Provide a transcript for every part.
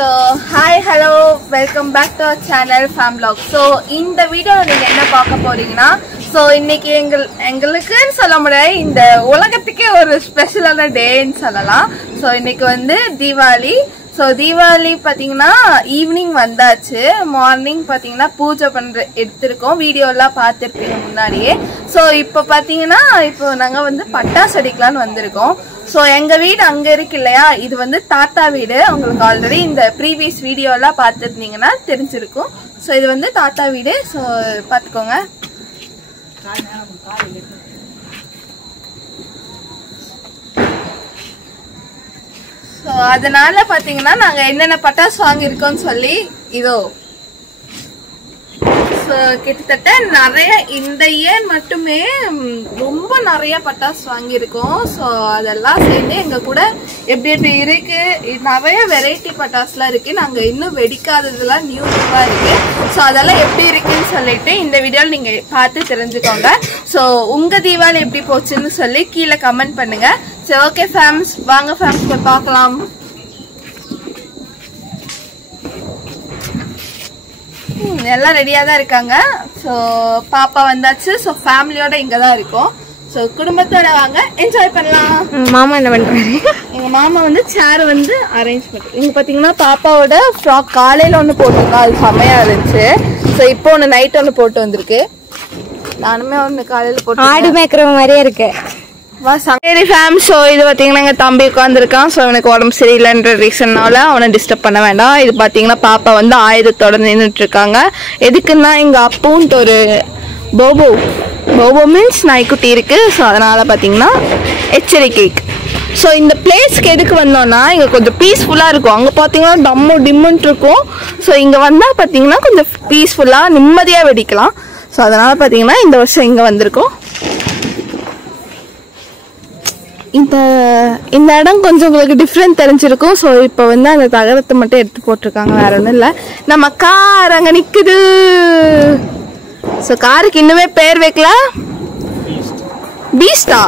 So hi hello welcome back to our channel Fam Vlog. So இந்த வீடியோல நீங்க என்ன பார்க்க போறீங்கன்னா so இன்னைக்கு எங்களுக்குன்னு சொல்ல முடியாது இந்த உலகத்துக்கே ஒரு ஸ்பெஷலான டேன்னு சொல்லலாம். So இன்னைக்கு வந்து தீபாவளி. So தீபாவளி பாத்தீங்கன்னா ஈவினிங் வந்தாச்சு. மார்னிங் பாத்தீங்கன்னா பூஜை பண்ற எடுத்திருக்கோம். வீடியோ எல்லாம் பார்த்திருப்பீங்க முன்னாடியே. So இப்போ பாத்தீங்கன்னா இப்போ நாங்க வந்து பட்டாசு அடிக்கலாம்னு வந்திருக்கோம். சோ எங்க வீடு அங்க இருக்கு இல்லையா, இது வந்து தாத்தா வீடு. உங்களுக்கு ஆல்ரெடி இந்த ப்ரீவியஸ் வீடியோ எல்லாம் பார்த்துருந்தீங்கன்னா தெரிஞ்சிருக்கும். சோ இது வந்து தாத்தா வீடு. சோ பாத்துக்கோங்க. சோ அதனால பாத்தீங்கன்னா நாங்க என்னென்ன பட்டாசு வாங்கியிருக்கோம்னு சொல்லி இதோ கிட்டத்தட்ட நிறைய இந்த இயர் மட்டுமே ரொம்ப நிறைய பட்டாசு வாங்கியிருக்கோம். ஸோ அதெல்லாம் சேர்ந்து எங்க கூட எப்படி எப்படி இருக்கு, நிறைய வெரைட்டி பட்டாசுலாம் இருக்கு. நாங்க இன்னும் வெடிக்காததெல்லாம் நியூஸா இருக்கு. ஸோ அதெல்லாம் எப்படி இருக்குன்னு சொல்லிட்டு இந்த வீடியோல நீங்க பார்த்து தெரிஞ்சுக்கோங்க. ஸோ உங்க தீபாவளி எப்படி போச்சுன்னு சொல்லி கீழே கமெண்ட் பண்ணுங்க. சரி ஓகே ஃபேம்ஸ், வாங்க ஃபேம்ஸ் போய் பார்க்கலாம். எல்லாம் ரெடியா தான் இருக்காங்க. ஸோ பாப்பா வந்தாச்சு. ஸோ ஃபேமிலியோட இங்க தான் இருக்கோம். ஸோ குடும்பத்தோட வாங்க என்ஜாய் பண்ணலாம். மாமா என்ன பண்றாரு? எங்க மாமா வந்து சேர் வந்து அரேஞ்ச் பண்ணுறோம். இங்க பாத்தீங்கன்னா பாப்பாவோட ஃப்ராக் காலையில ஒன்று போட்டிருக்கோம், அது செம்மையா இருந்துச்சு. ஸோ இப்போ ஒன்று நைட் ஒன்று போட்டு வந்திருக்கு. நானுமே ஒன்று காலையில போட்டு ஆடு மேய்க்கிற மாதிரியே இருக்கு. சரி ஃபேம். ஸோ இது பார்த்தீங்கன்னா எங்கள் தம்பி உட்காந்துருக்கான். ஸோ எனக்கு உடம்பு சரியில்லைன்ற ரீசன்னால அவனை டிஸ்டர்ப் பண்ண வேண்டாம். இது பார்த்தீங்கன்னா பாப்பா வந்து ஆயுதத்தோட நின்றுட்டு இருக்காங்க. எதுக்குன்னா எங்கள் அப்புன்ட்டு ஒரு போபோ மீன்ஸ் நாய்க்குட்டி இருக்கு. ஸோ அதனால பார்த்தீங்கன்னா எச்சரிக்கை. ஸோ இந்த பிளேஸ்க்கு எதுக்கு வந்தோம்னா இங்கே கொஞ்சம் பீஸ்ஃபுல்லாக இருக்கும். அங்கே பார்த்தீங்கன்னா டம்மு டிம்முன்ட்டு இருக்கும். ஸோ இங்கே வந்தால் பார்த்தீங்கன்னா கொஞ்சம் பீஸ்ஃபுல்லாக நிம்மதியாக வெடிக்கலாம். ஸோ அதனால பார்த்தீங்கன்னா இந்த வருஷம் இங்கே வந்திருக்கோம். இந்த இடம் கொஞ்சம் உங்களுக்கு டிஃப்ரெண்ட் தெரிஞ்சிருக்கும். ஸோ இப்போ வந்து அந்த தகரத்தை மட்டும் எடுத்து போட்டிருக்காங்க, வேற ஒன்றும் இல்லை. நம்ம கார் அங்கே நிற்குது. ஸோ காருக்கு இன்னுமே பேர் வைக்கல, பீஸ்டா.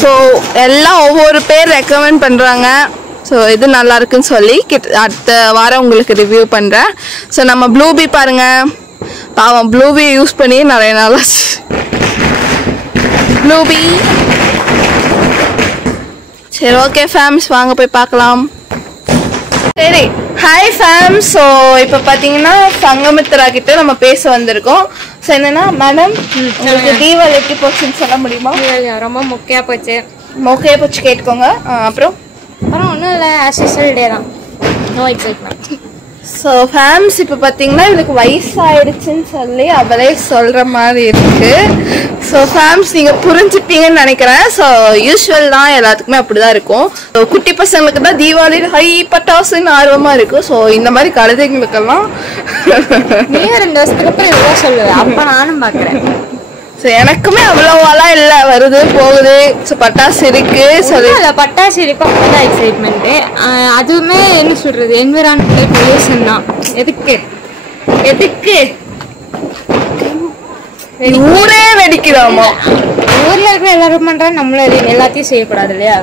ஸோ எல்லாம் ஒவ்வொரு பேர் ரெக்கமெண்ட் பண்ணுறாங்க. ஸோ இது நல்லா இருக்குன்னு சொல்லி அடுத்த வாரம் உங்களுக்கு ரிவ்யூ பண்ணுறேன். ஸோ நம்ம ப்ளூபி பாருங்க, பாவம் ப்ளூபி யூஸ் பண்ணி நிறைய நாளாச்சு. ப்ளூபி. சரி ஓகே ஃபேம்ஸ், வாங்க போய் பார்க்கலாம். சரி ஹாய் ஃபேம்ஸ். ஸோ இப்போ பார்த்தீங்கன்னா சங்கமித்ரா கிட்ட நம்ம பேச வந்திருக்கோம். ஸோ என்னன்னா மேடம், உங்களுக்கு தீபாவளி எப்படி போச்சுன்னு சொல்ல முடியுமா? ரொம்ப மொக்கையா போச்சு. மொக்கையா போச்சு கேட்டுக்கோங்க. அப்புறம் ஒன்றும் இல்லை, ஆஸ் யூசுவல் டே தான். No excitement. ஸோ ஃபேம்ஸ் இப்போ பார்த்தீங்கன்னா இவளுக்கு வயசாயிடுச்சுன்னு சொல்லி அவளே சொல்கிற மாதிரி இருக்கு. ஸோ ஃபேம்ஸ் நீங்கள் புரிஞ்சுப்பீங்கன்னு நினைக்கிறேன். ஸோ யூஸ்வல் தான், எல்லாத்துக்குமே அப்படிதான் இருக்கும். ஸோ குட்டி பசங்களுக்கு தான் தீபாவளி ஹை பட்டாசுன்னு ஆர்வமாக இருக்கும். ஸோ இந்த மாதிரி கழுதைங்களுக்கெல்லாம் நீ 2 வருஷத்துக்கு அப்புறம் இதுதான் சொல்லுவேன். அப்போ நானும் பார்க்குறேன். ஸோ எனக்குமே அவ்வளோவாலாம் இல்லை, வருது போகுது. ஸோ பட்டாசு இருக்கு. சொல்லி பட்டாசு இருக்கு, அப்போதான் எக்ஸைட்மெண்ட்டு. அதுவுமே என்ன சொல்றது, என்விரான்மெண்டல் பொல்யூஷன் தான். எதுக்கு ஊரே வெடிக்கிறாமா? ஊர்ல இருக்கிற எல்லாரும் பண்றாங்க, நம்மளும் எல்லாத்தையும் செய்யக்கூடாது இல்லையா?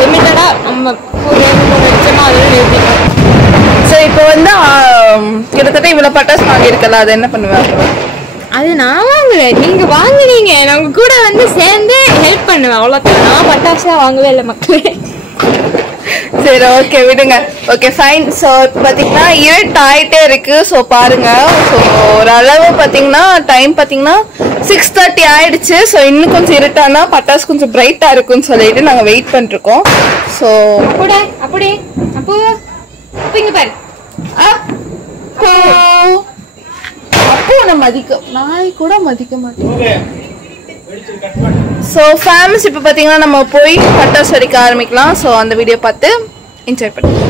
லிமிட்டடா நம்ம வச்சோம்னா அதோட நிறுத்திக்கணும். ஸோ இப்போ வந்து கிட்டத்தட்ட இவ்வளோ பட்டாசு வாங்கியிருக்கலாம். அது என்ன பண்ணுவேன்? அது நான் வாங்கல, நீங்க வாங்குனீங்க. நான் கூட வந்து சேர்ந்து ஹெல்ப் பண்ணுவேன், அவ்வளோதான். நான் பட்டாசா வாங்கவே இல்லை மக்களே. சரி ஓகே விடுங்க. Okay fine. ஸோ இப்போ பார்த்தீங்கன்னா இருட்டு ஆகிட்டே இருக்கு. ஸோ பாருங்க. ஸோ ஓரளவு பார்த்தீங்கன்னா டைம் பார்த்தீங்கன்னா 6:30 ஆயிடுச்சு. ஸோ இன்னும் கொஞ்சம் இருட்டானா பட்டாசு கொஞ்சம் பிரைட்டாக இருக்குன்னு சொல்லிட்டு நாங்கள் வெயிட் பண்ணிருக்கோம். ஸோ அப்போ இங்க பாரு. அப்போ நாய் கூட மதிக்க மாட்டேன். ஸோ ஃபேமிஸ் இப்போ பார்த்தீங்கன்னா நம்ம போய் பட்டாசு வெடிக்க ஆரம்பிக்கலாம். ஸோ அந்த வீடியோ பார்த்து என்ஜாய் பண்ணுங்க.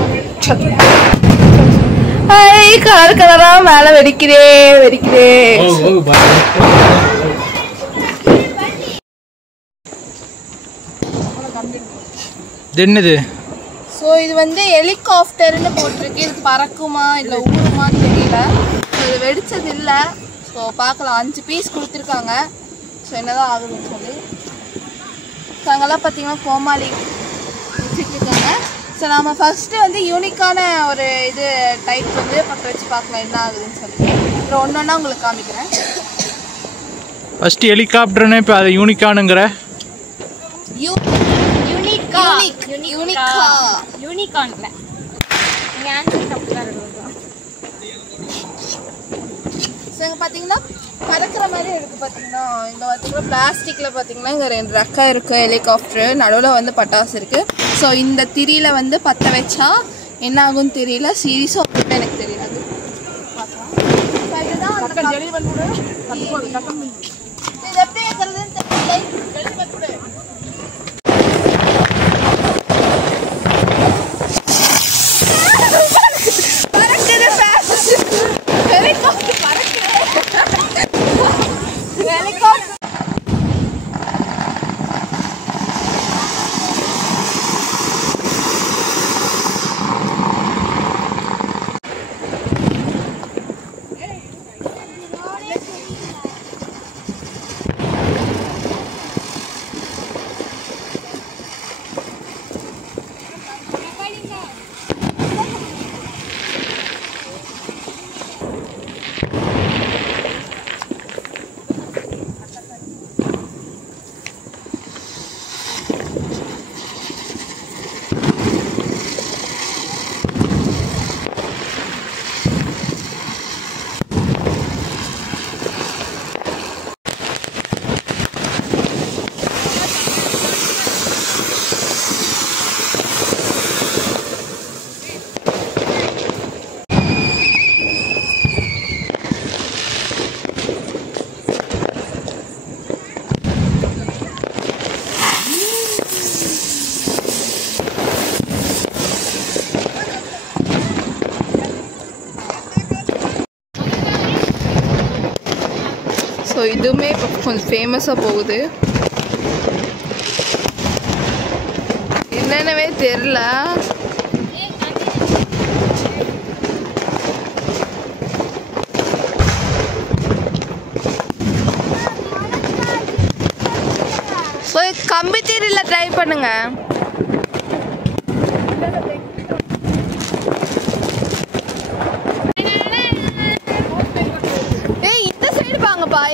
கலர் கலரா மேல வெடிக்கிறே. என்னது? ஸோ இது வந்து ஹெலிகாப்டர்னு போட்டிருக்கு. இது பறக்குமா இல்லை ஊருமான்னு தெரியல. இது வெடிச்சது இல்லை. ஸோ பார்க்கலாம். 5 பீஸ் கொடுத்துருக்காங்க. ஸோ என்னதான் ஆகுதுன்னு சொல்லி. ஸோ அங்கெல்லாம் பார்த்தீங்கன்னா கோமாளி வச்சுட்டு இருக்காங்க. ஸோ ஸோ நம்ம ஃபர்ஸ்ட் வந்து யூனிக்கான ஒரு இது டைப் வந்து பற்ற வச்சு பார்க்கலாம் என்ன ஆகுதுன்னு சொல்லி. அப்புறம் ஒன்னொன்னா உங்களுக்கு காமிக்கிறேன். ஃபர்ஸ்ட் ஹெலிகாப்டர்னே இப்போ அது யூனிக்கானுங்கிற யூனிகான்ல நீங்க ஆன்சர் தப்பு தான் இருக்கு. ஸோ இங்கே பார்த்தீங்கன்னா பறக்கிற மாதிரி இருக்குது. பார்த்தீங்கன்னா இங்கே பார்த்தீங்கன்னா பிளாஸ்டிக்கில் பார்த்தீங்கன்னா இங்கே 2 ரெக்கை இருக்குது ஹெலிகாப்டரு, நடுவில் வந்து பட்டாசு இருக்குது. ஸோ இந்த திரியில் வந்து பற்ற வச்சா என்ன ஆகும்னு தெரியல, சீரியஸாக வந்துட்டு எனக்கு தெரியாது. பார்க்கலாம். இதுதான் இது எப்படி இருக்கிறதுன்னு தெரியல. பறக்குது ஹெலிகாப்டர் பறக்குது ஹெலிகாப்டர். ஸோ இதுவுமே இப்போ கொஞ்சம் ஃபேமஸாக போகுது. என்னென்னவே தெரில. ஸோ கம்பி தீரியில் ட்ரை பண்ணுங்க.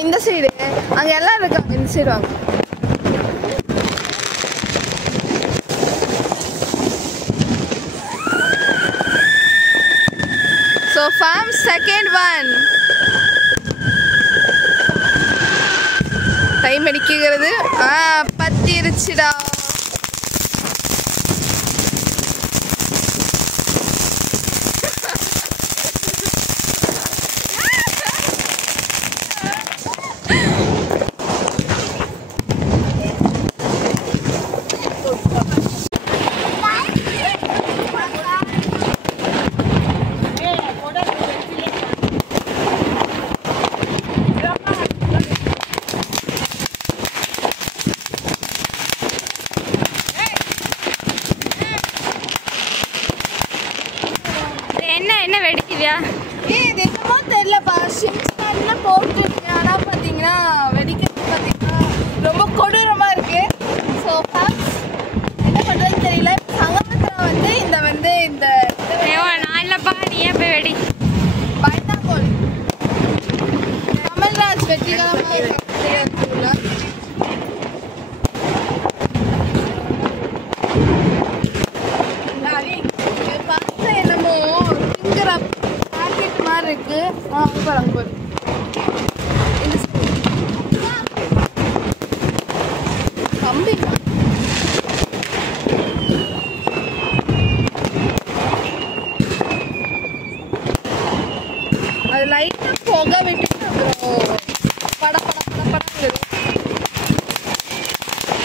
இந்த சைடு அங்க எல்லாம் இருக்காங்க, இந்த சைடு வாங்க. So fam second one time அடிக்கிறது. பத்திருச்சுடா. என்ன வெடிக்குதியா? இது என்னமோ தெரியலப்பா, சிம்ஸ்கான்ல போட்டுருக்கு. ஆனால் பார்த்தீங்கன்னா வெடிக்கிறது பார்த்தீங்கன்னா ரொம்ப கொடூரமாக இருக்கு. ஸோ என்ன பண்ணுறதுன்னு தெரியல. சங்கமத்தில் வந்து இந்த நான் இல்லைப்பா, நீ ஏன் போய் வெடி? பயந்தாங்கோல் கமல்ராஜ் வெற்றிகரமாக இருக்குல்ல. பார்த்த என்னமோ திங்கிற பாக்கெட் மாதிரி இருக்கு. அங்கே கம்பி அது லைட்டாக புகை விட்டுட்டு அப்புறம் பட பட பட படங்குது.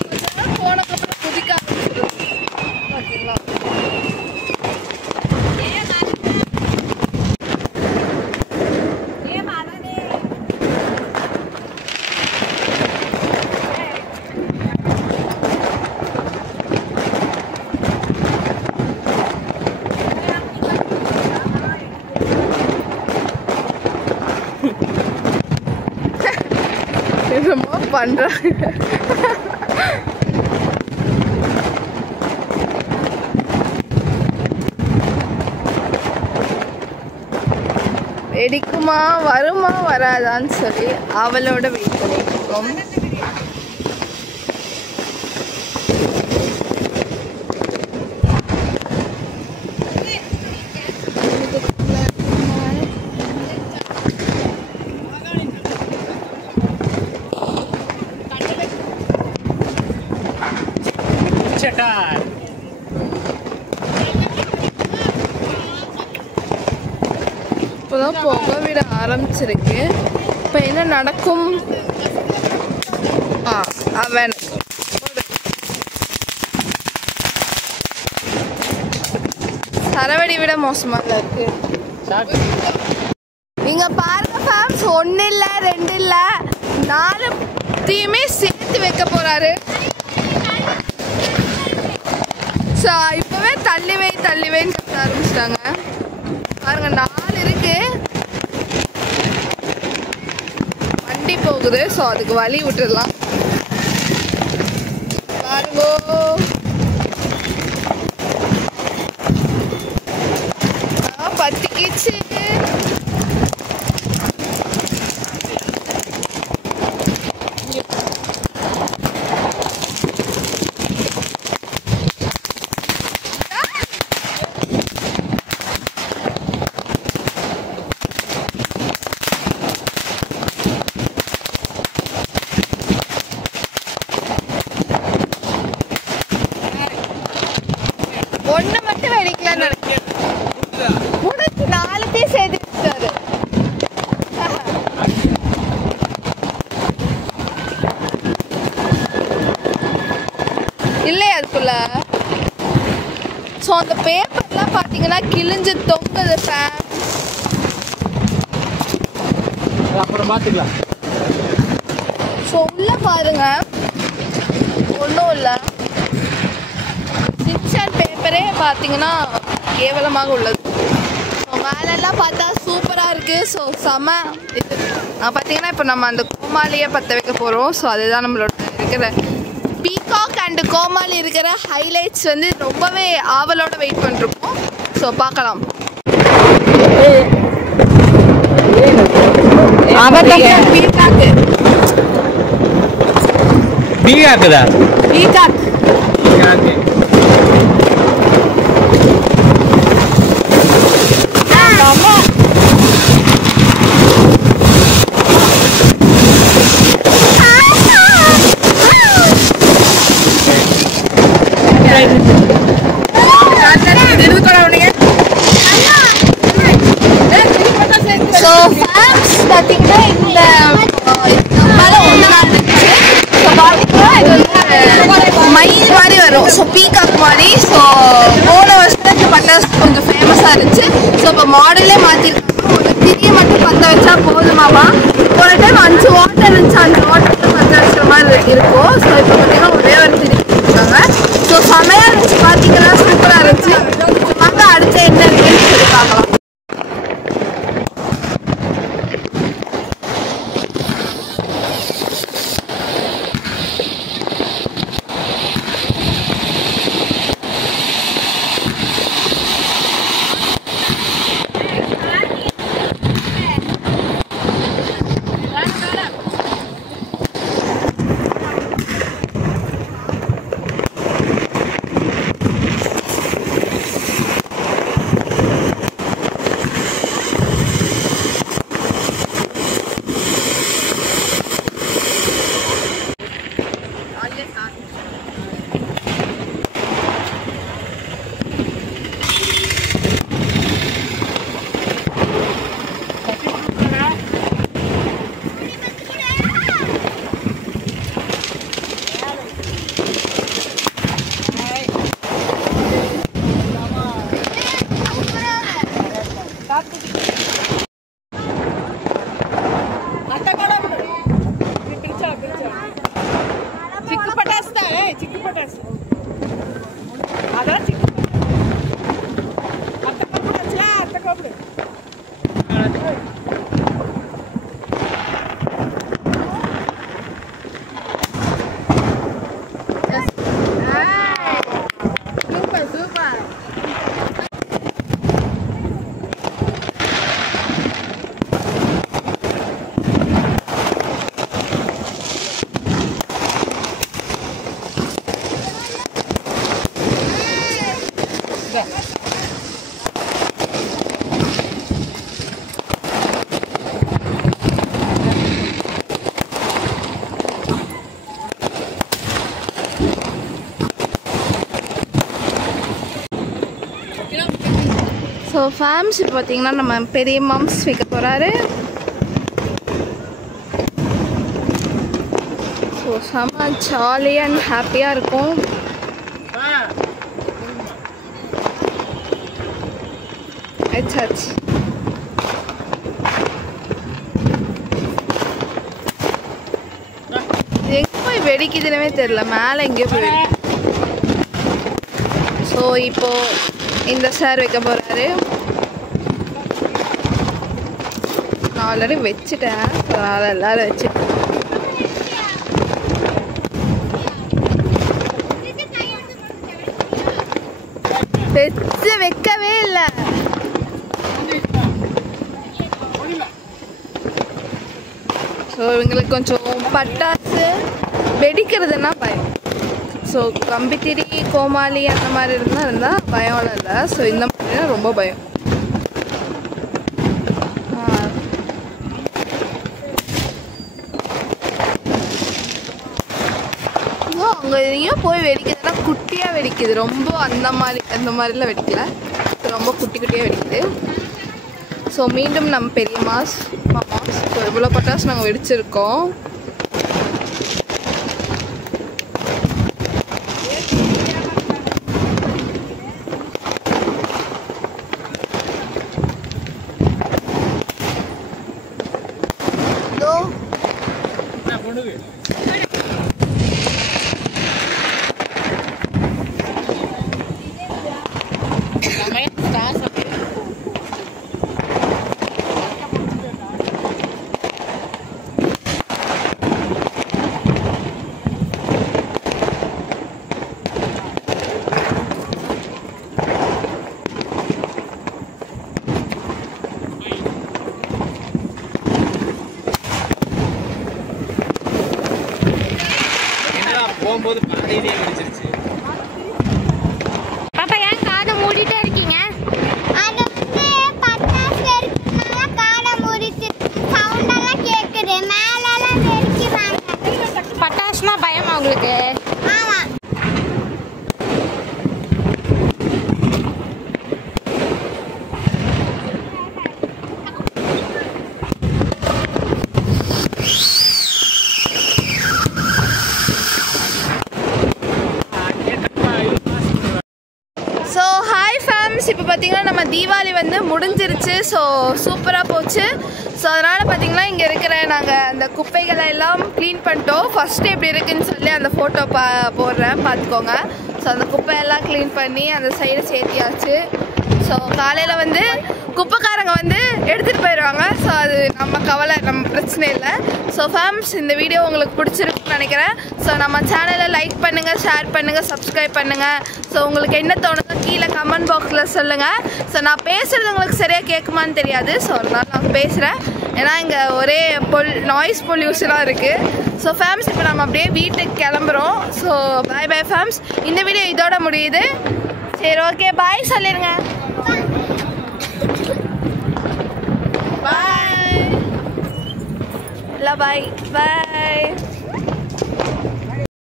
கொஞ்ச நேரம் போனதுக்கப்புறம் குதிக்க ஆரம்பிச்சிருது. பார்த்தீங்களா? என்னமோ பண்றாங்க. வெடிக்குமா வருமா வராதான்னு சொல்லி அவளோட வெயிட் பண்ணிட்டு இருக்கோம். இப்போதான் புகை விட ஆரம்பிச்சிருக்கு. இப்போ என்ன நடக்கும்? அவன் சரவடி விட மோசமா இருக்கு. நீங்க பாருங்க ஃபேம்ஸ், 1 இல்ல 2 இல்ல 4 தீமே சேர்த்து வைக்க போறாரு. இப்பவே தள்ளிவேன்னு கத்த ஆரம்பிச்சிட்டாங்க. பாருங்க 4 இருக்கு, வண்டி போகுது. ஸோ அதுக்கு வழி விட்டுடலாம். பாருங்க பத்திக்கிச்சு. ஒண்ணு மட்டும் வெடிக்கலன்னு நினைக்கிறேன். முடிச்சு 4 சேர்த்துட்டாரு. இல்லை அதுக்குள்ள. ஸோ அந்த பேப்பர்லாம் பார்த்தீங்கன்னா கிழிஞ்சு தொங்குது ஃபேன். அப்புறம் பார்த்துக்கலாம். ஸோ உள்ள பாருங்க ஒன்றும் இல்லை. சிக்ஷன் பேப்பரே பார்த்தீங்கன்னா கேவலமாக உள்ளது. ஸோ மேலெல்லாம் பார்த்தா சூப்பராக இருக்குது. ஸோ செம இது பார்த்தீங்கன்னா இப்போ நம்ம அந்த கோமாளியை பற்ற வைக்க போகிறோம். ஸோ அதுதான் நம்மளோட இருக்கிற பீகாக் அண்டு கோமாளி இருக்கிற ஹைலைட்ஸ் வந்து ரொம்பவே ஆவலோட வெயிட் பண்ணிருக்கோம். ஸோ பார்க்கலாம். ஸோ ஃபேன்ஸ் பார்த்தீங்கன்னா இந்த மேலே ஒன்று நாள் இருந்துச்சு. ஸோ பார்த்தீங்கன்னா இது வந்து மயில் மாதிரி வரும். ஸோ பீகாக் மாதிரி. ஸோ போன வருஷத்துல இந்த பட்டாசு கொஞ்சம் ஃபேமஸாக இருந்துச்சு. ஸோ இப்போ மாடலே மாற்றிருக்காங்க. ஒரு திரியை மட்டும் பற்ற வச்சா போதுமாமா. ஒரு டைம் 5 வாட் இருந்துச்சு, 5 வாட்டுக்கு பற்ற வச்சுற மாதிரி இருக்கும். ஸோ இப்போ பார்த்தீங்கன்னா ஒரே ஒரு திரி இருக்காங்க. ஸோ செமையாக இருந்துச்சு, பார்த்தீங்கன்னா சூப்பராக இருந்துச்சு. வாங்க அடுத்து என்ன இருக்குன்னு சொல்லி பார்க்கலாம். ஃபேம்ஸ் பார்த்தீங்கன்னா நம்ம பெரிய மாம்ஸ் வைக்க போகிறாரு. ஸோ செம்ம ஜாலியாக அண்ட் ஹாப்பியாக இருக்கும். ஆச்சு எங்கே போய் வெடிக்குதுன்னே தெரில, மேலே எங்கேயோ போய். ஸோ இப்போது இந்த சார் வைக்க போகிறாரு. நான் ஆல்ரெடி வச்சுட்டேன், ஸோ அதை எல்லோரும் வச்சுட்டேன். வச்சு வைக்கவே இல்லை. ஸோ இவங்களுக்கு கொஞ்சம் பட்டாசு வெடிக்கிறதுனா பயம். ஸோ கம்பித்திரி கோமாளி அந்த மாதிரி இருந்தால் பயம் இல்லை. ஸோ இந்த மாதிரி ரொம்ப பயம். அங்கே எங்கேயும் போய் வெடிக்குதுன்னா குட்டியாக வெடிக்குது, ரொம்ப அந்த மாதிரிலாம் வெடிக்கல, ரொம்ப குட்டி குட்டியாக வெடிக்குது. ஸோ மீண்டும் நம்ம பெரிய மாஸ் ஸோ இவ்வளோ பட்டாசு நாங்கள் வெடிச்சிருக்கோம். போகும்போது பாதியிலே வெடிச்சிருச்சு. பாப்பா ஏன் காதை மூடிட்டே இருக்கீங்க? அது வந்து பட்டாசு வெடிக்கிறதுனால காதை மூடிட்டு சவுண்டெல்லாம் கேட்குது, மேலெல்லாம் வெடிக்கிறாங்க. பட்டாசுனா பயமா உங்களுக்கு? ஆமா. இப்போ பார்த்தீங்கன்னா நம்ம தீபாவளி வந்து முடிஞ்சிருச்சு. ஸோ சூப்பராக போச்சு. ஸோ அதனால் பார்த்தீங்கன்னா இங்கே இருக்கிற நாங்கள் அந்த குப்பைகளை எல்லாம் க்ளீன் பண்ணிட்டோம். ஃபஸ்ட்டு எப்படி இருக்குதுன்னு சொல்லி அந்த ஃபோட்டோ போடுறேன், பார்த்துக்கோங்க. ஸோ அந்த குப்பையெல்லாம் க்ளீன் பண்ணி அந்த சைடு சேர்த்தியாச்சு. ஸோ காலையில் வந்து குப்பைக்காரங்க வந்து எடுத்துகிட்டு போயிடுவாங்க. ஸோ அது நம்ம கவலை, நம்ம பிரச்சனை இல்லை. ஸோ ஃபேம்ஸ், இந்த வீடியோ உங்களுக்கு பிடிச்சிருக்குன்னு நினைக்கிறேன். ஸோ நம்ம சேனலை லைக் பண்ணுங்கள், ஷேர் பண்ணுங்கள், சப்ஸ்கிரைப் பண்ணுங்கள். ஸோ உங்களுக்கு என்ன தோணுதோ கீழே கமெண்ட் பாக்ஸில் சொல்லுங்கள். ஸோ நான் பேசுகிறது உங்களுக்கு சரியாக கேட்குமான்னு தெரியாது. ஸோ அதனால் நான் பேசுகிறேன், ஏன்னா இங்கே ஒரே நாய்ஸ் பொல்யூஷனாக இருக்குது. ஸோ ஃபேம்ஸ், இப்போ நம்ம அப்படியே வீட்டுக்கு கிளம்புறோம். ஸோ பாய் பாய் ஃபேம்ஸ். இந்த வீடியோ இதோட முடியுது. சரி, ஓகே, பாய் சொல்லிடுங்க. பாய். பாய் பாய்.